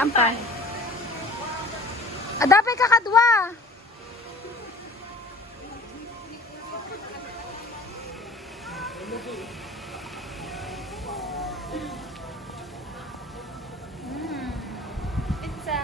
Saan pa? Adapay kakadwa. Pizza.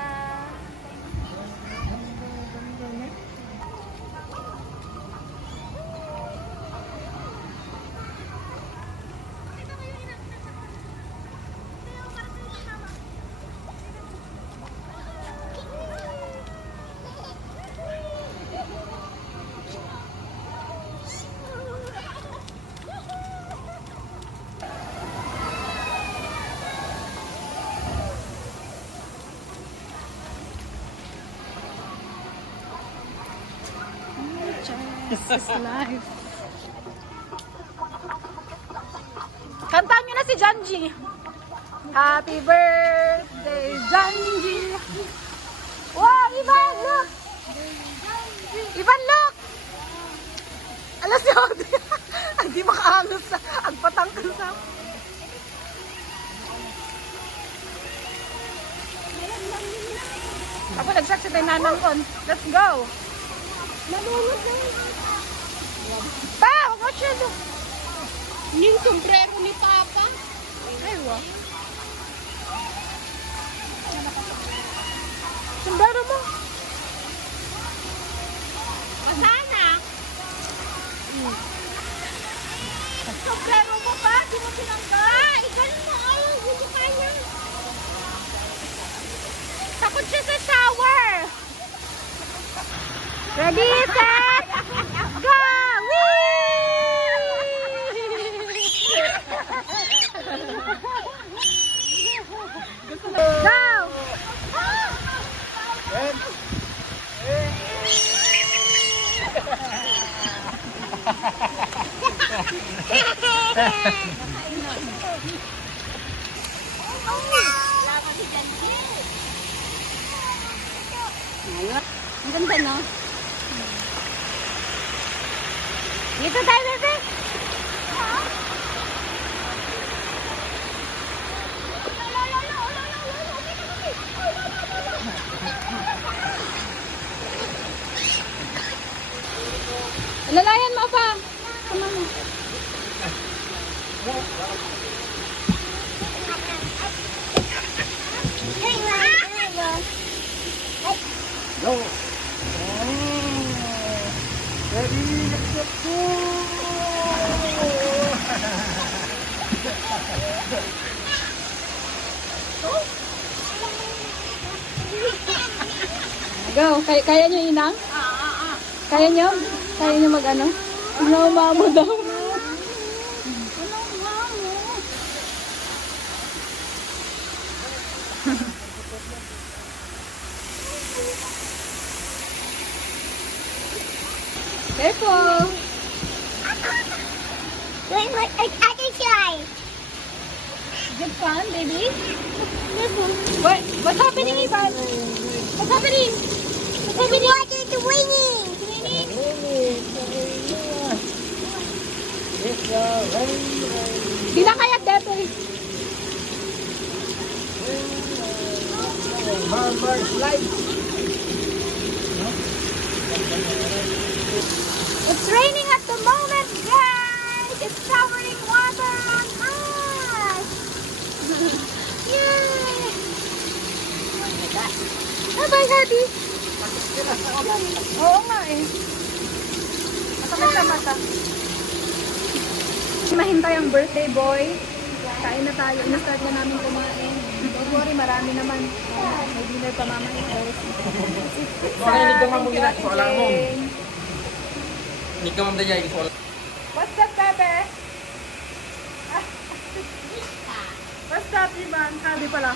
This is life. Kantaan nyo na si Janji. Happy birthday, Janji. Wow, Ivan, look. Ivan, look. Alas si Odi. Hindi makaangas sa agpatangkal sa. Ako nagsaksi tayo nanang kon. Let's go. Nalulog na yun. Pa! Huwag mo siya doon. Yung sombrero ni Papa. Aywa. Sombrero mo. Masana. Sombrero mo pa? Di mo pinanggal? Ganun mo. Ayaw. Hindi kaya. Takot siya sa shower. Ready, set, go! Go! Ang ganda, no? Dito tayo, bebe. Lalayan mo pa. Sama mo. Go! Ready, let's go! Go. Kaya nyo, Inang? Kaya nyo? Kaya nyo mag-ano? Mama mo daw. Careful. Wait, I can try. Good fun, baby. Careful. What's happening, Ivan? What's happening? What's happening? What is winning? It's the rain. Di na kaya, Depe. Marmar slide. It's raining at the moment, guys. It's showering water on us. Yay! Bye-bye, Happy. Oo nga eh. Masakit sa mata. Mahintay ang birthday boy. Kain na tayo. Ina-start na namin kumain. Don't worry, marami naman. May dinner pa mamaya. Hindi ka mamulina. Soalan mo. Jane. Hindi ka mamdaya. Soalan. What's up, Bebe? What's up, Ivan? Happy pala.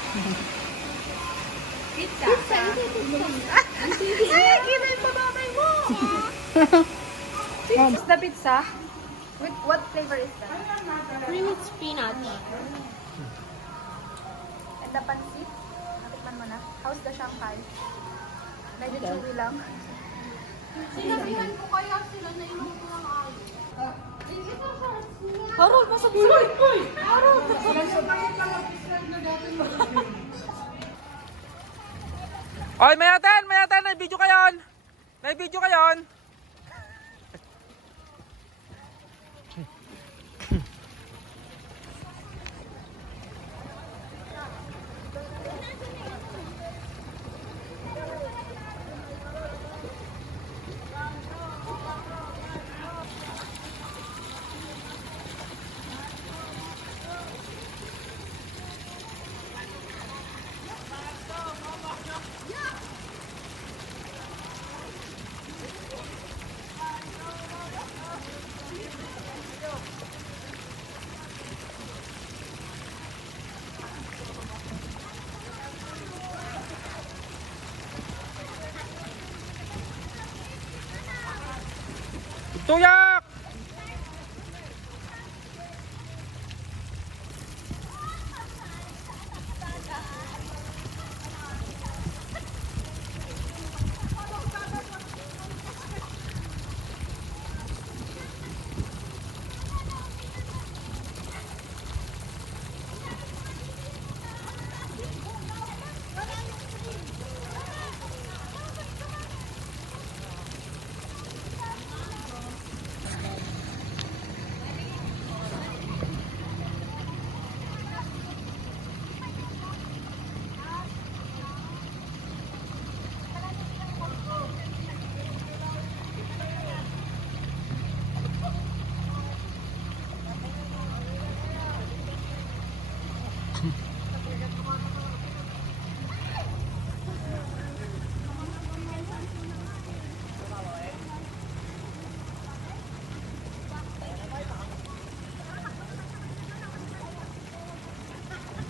Pizza. Ay, kinay pa babay mo! What's the pizza? With what flavor is that? Cream with spinach. And the pancit? Natikman mo na. How's the Shanghai? Medyo chewy lang. Sinabihan ko kaya sila na inom ko ng ay. Harold, masabay! Harold! Oy, mayaten, mayaten, may video kayon. May video kayon. Tuyak!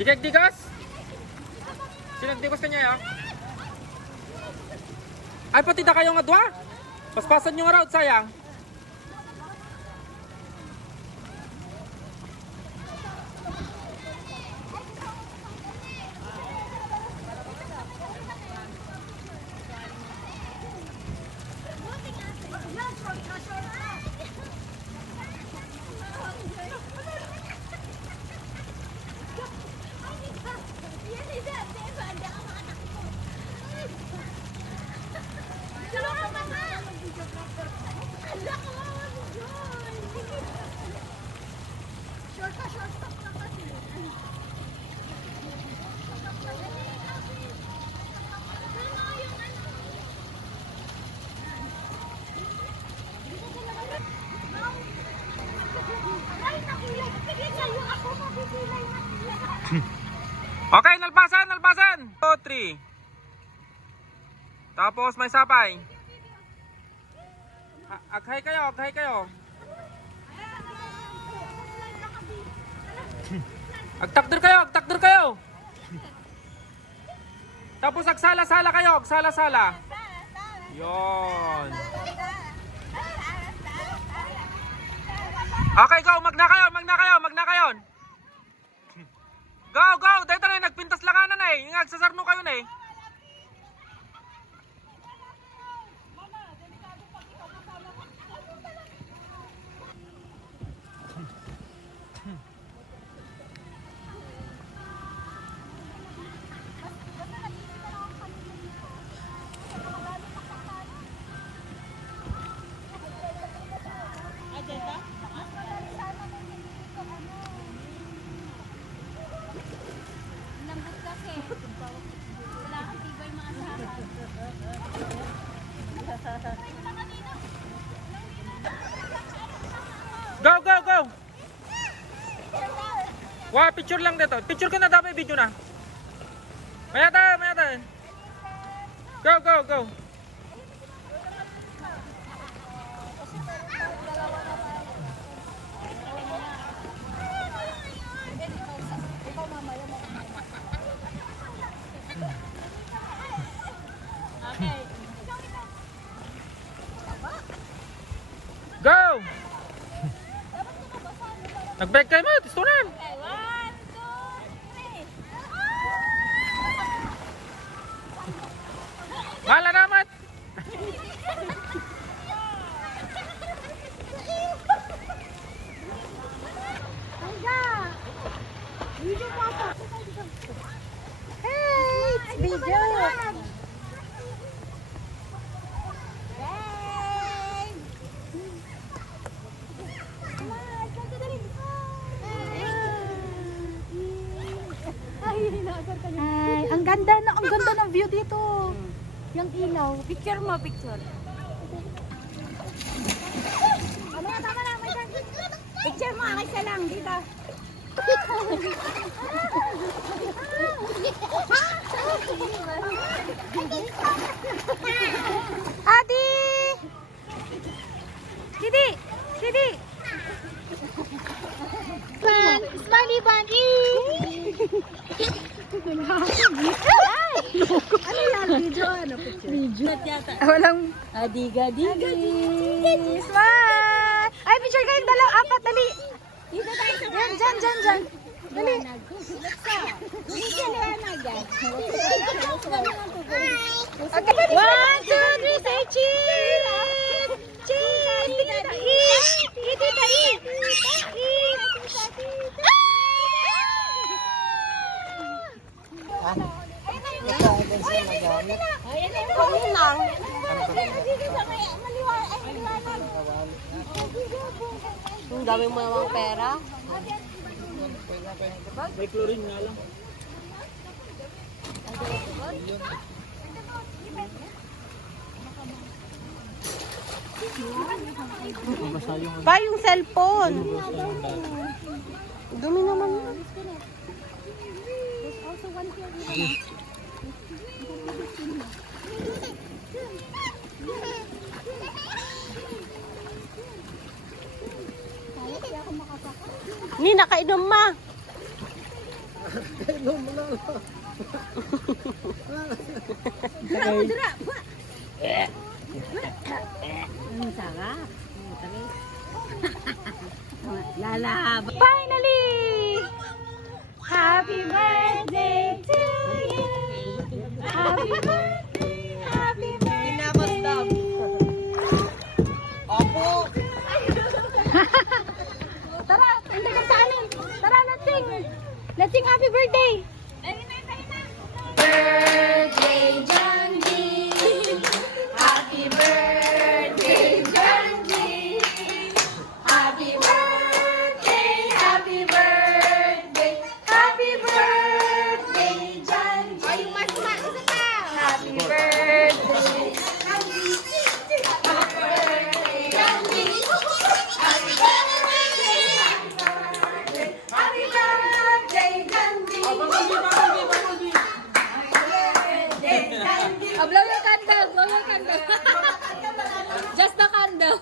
Digag-digas? Sinagdigos ka niya ya? Ay, pati na kayo nga dwa? Paspasan nyo nga raw, sayang. Okay, nalpasan, nalpasan. 2, 3. Tapos may sapay. Aghay kayo, aghay kayo. Agtakder kayo, agtakder kayo. Tapos agsala-sala kayo, agsala-sala. Yon. Okay, go, magna kayo, magna kayo, magna kayo. Go, go! Dito na, nagpintas langanan eh. Yung agsasarno kayo na eh. Go, go, go! Wah, picture lang dito. Picture ka na dapat, video na. Mayata, mayata. Go, go, go. Go! Nag-break kayo mo, tistunan. Okay, 1, 2, 3. Mala naman. Hey, it's video. Ganda na, ang ganda ng view dito. Yung ilaw. Picture mo, picture. Tama na, may ganda. Picture mo, isa lang, dito. Adi! Didi! Didi! Bunny bunny! Ano yan? Video? Ano picture? Video. Walang... Adiga-diga. Smile! Ay, picture kayong dalaw. Apat, dali. Dito tayo sa Dyan. Dali. Okay. 1, 2, 3, say cheese! Cheese! Tita, eat! Eat, tita, eat! Eat! Ang dami mo namang pera. May chlorine nga lang. Pa yung cellphone. Dumi naman yun. Ni nakainom ma. Ang sarap. Lalaba. Finally! Happy birthday to you! Happy birthday! Happy birthday! Tara, hindi ka sa amin. Tara, let's sing. Let's sing happy birthday. Birthday, John G. Happy birthday, John G. Happy birthday, happy birthday, happy birthday, John G. Happy birthday. Blow your candle, blow your candle. Just the candle.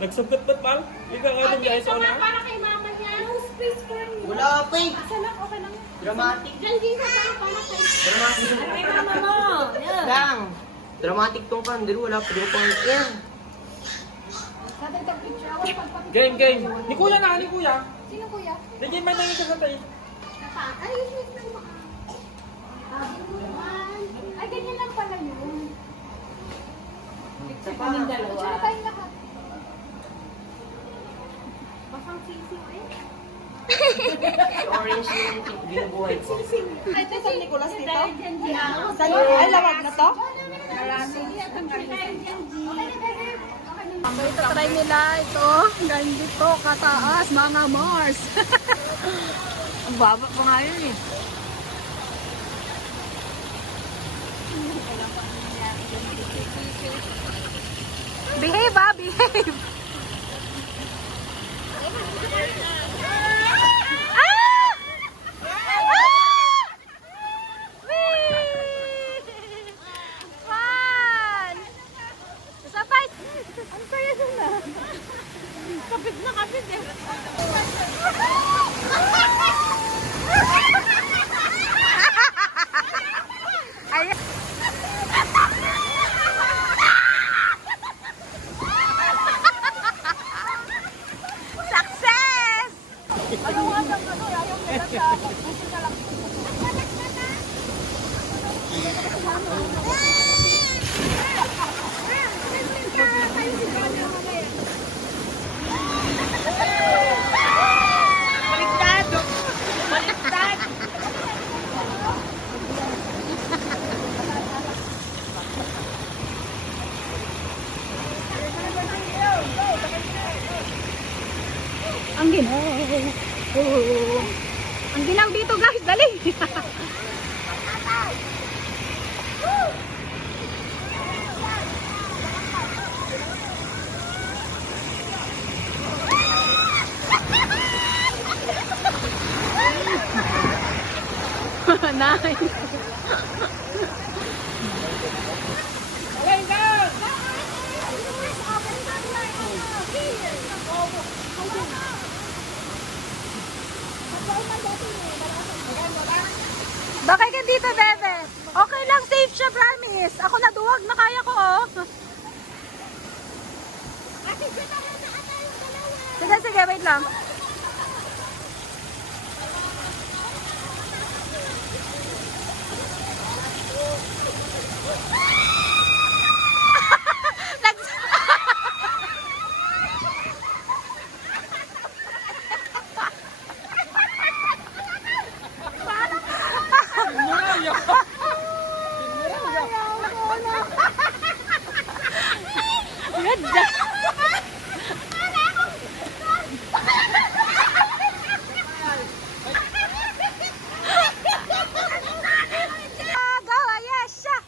Nagsugot ba't pal? Ikaw nga din guys, ona? Para kay mama niya. No space for me. Wala pa eh. Salak, okay lang. Dramatic. Hindi sa para kay Dramatic. kay mama mo. Lang. Dramatic tong candle. Wala pa din pang yan. Game. Ni kuya na, ni kuya. Sino kuya? Naging may nangin ka sa tayo. Ay, ay, ganyan lang pala yun. Sa pa. Dalawa. Tayong lahat. Basang sisig eh. Orange yung binubuhay ko. Ay, ito sa Nicolas dito? Ay, lawag na to? So, ito try nila ito. Ganito kataas, mga Mars. Ang baba pa nga yun eh. Behave, behave. Ah! Fun! Sabay! Ang saya na. Kapit na kapit eh. Ayan. Success! Ang ginawa. Oh. Ang ginaw dito guys, dali. Nice. Bakit ka dito, bebe? Okay lang, safe siya, promise. Ako naduwag na kaya ko, oh. Sige, sige, wait lang. Ganda. Gawa, yes, siya.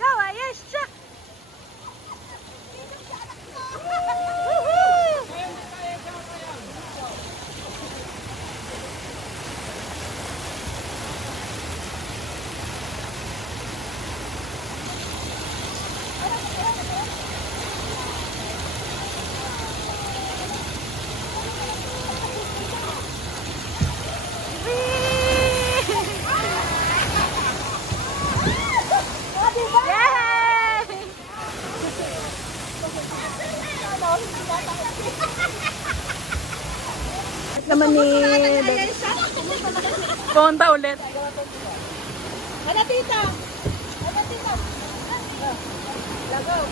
Gawa, yes, siya. Naman ni Ponta ulit. Ano, tita? Ano, tita? Lagaw.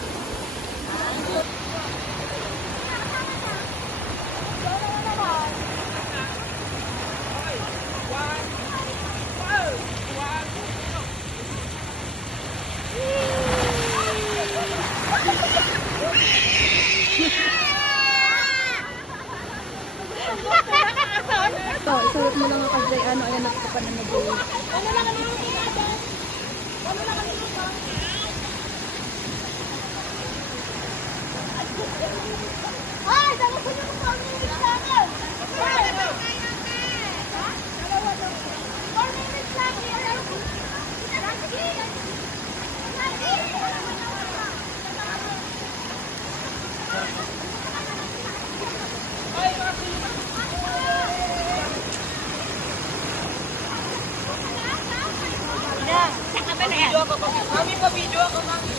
Ito, isuot mo lang ako kay ano, ayan nakakapan na nag-uwi. Ay, dalawa ko yung pang-minutes namin. 4 minutes lang. Mami, pa-video ako, mami.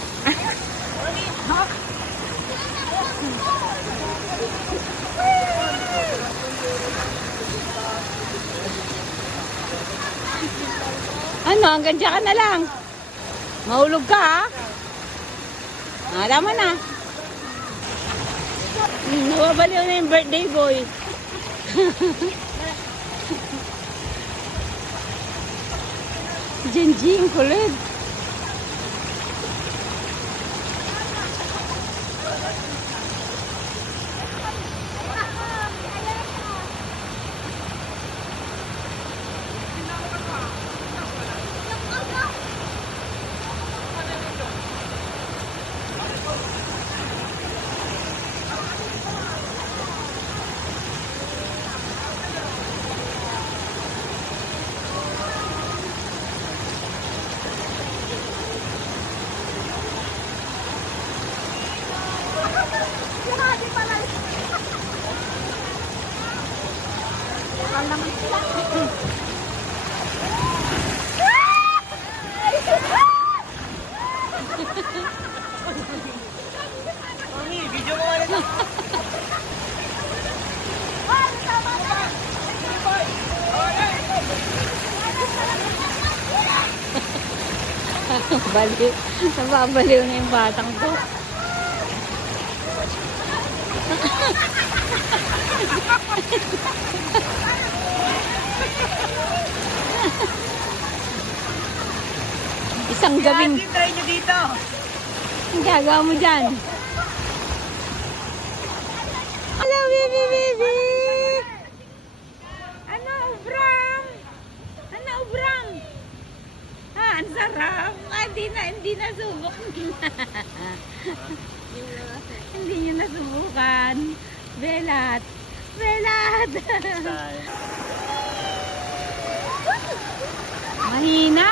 Ano, hanggang dyan ka na lang. Mahulog ka, ha? Tama na. Nawabaliw na yung birthday boy. Genji, ang kulit. Mami, video mo ulit. Baliw. Nababaliw na yung batang ko. Isang gabing... Try nyo dito. Ang gagawa mo dyan? Hello, baby, baby! subukan. Belat. Belat. Mahina.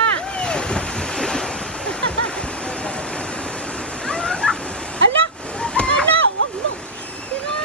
Ala! Ala! Wag mo! Tira!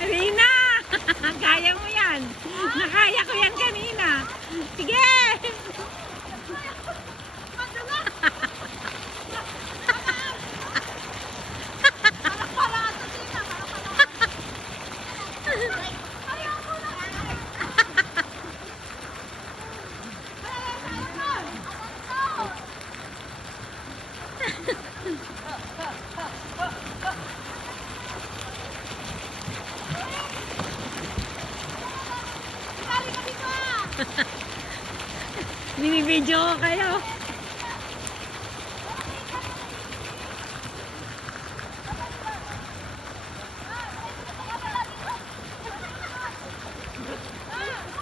Rina! Kaya mo yan! Nakaya ko yan kanina! Sige! Binibidyo ko kayo.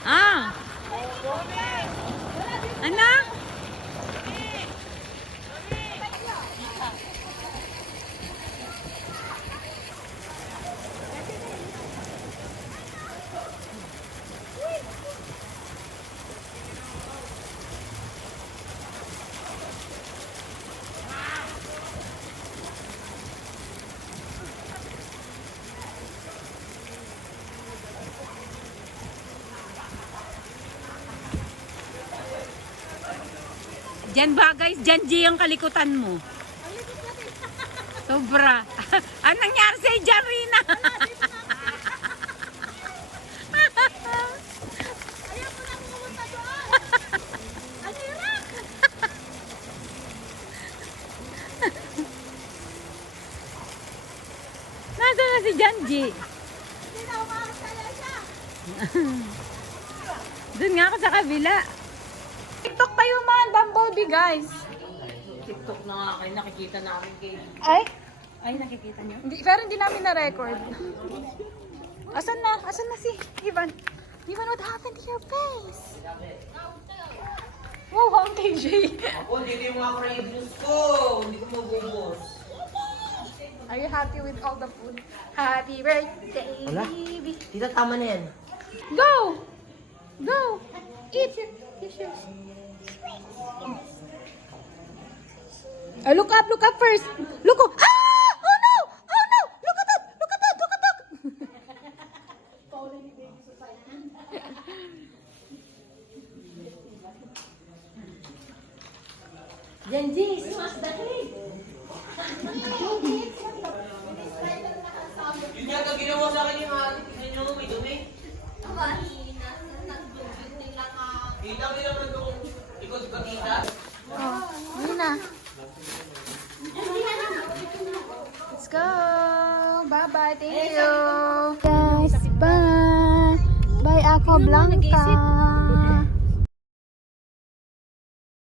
Ah! Anak? Diyan ba guys? Diyan G ang kalikutan mo. Sobra. Anong nangyari sa'yo dyan, Rina? Ayaw ko nang pumunta doon. Ang hirap. Nasaan na si Janji? Hindi na umakasaya siya. Doon nga ako sa kabila. TikTok tayo man, Bumblebee guys. TikTok na nga kayo, nakikita namin kayo. Ay? Ay, nakikita niyo? Hindi, pero hindi namin na-record. Asan na? Asan na si Ivan? Ivan, what happened to your face? Wow, ang KJ. Ako, hindi yung mga cravings ko. Hindi ko mabubos. Are you happy with all the food? Happy birthday, Wala. baby. Tita, tama na yan. Go! Go! Eat! Eat yours. Look up first. Look up. Ah! Oh no! Oh no! Look at that! Look at that! Look at that! Janji, smash the cake. Yun yata ginawa sa akin yung ate. Tignan nyo, may dumi. Mahina. Nagdugin nila nga. Kita mo naman doon. Ikot ka, tita. Oh, yun na. Let's go. Bye-bye. Thank you. Guys, bye. Bye, Aqua Blanca.